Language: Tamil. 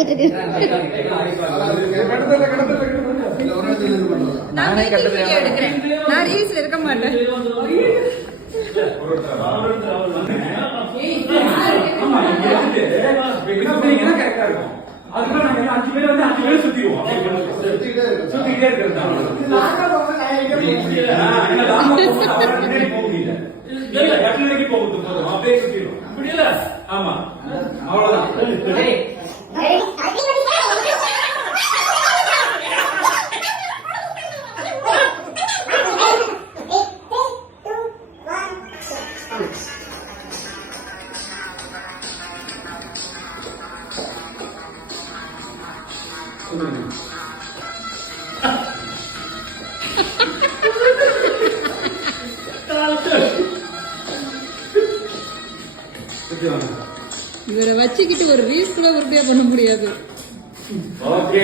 பண்ணிட்டு இருக்கு. நான் ரீல்ஸ்ல இருக்க மாட்டேன். அதுக்கு நாங்க 5 பேர் வந்து 5 பேர் சுத்திடுவோம். சுத்திட்டே இருக்கிறது. என்ன லாமா போக முன்னாடி போக முடியல. இல்ல டக்குனு போகுது போதும். அப்படியே சுத்திடுவோம். புரியல? ஆமா. அவ்வளவுதான். இவரை வச்சுக்கிட்டு ஒரு ரீல்ஸ் கூட உறுதியா பண்ண முடியாது. ஓகே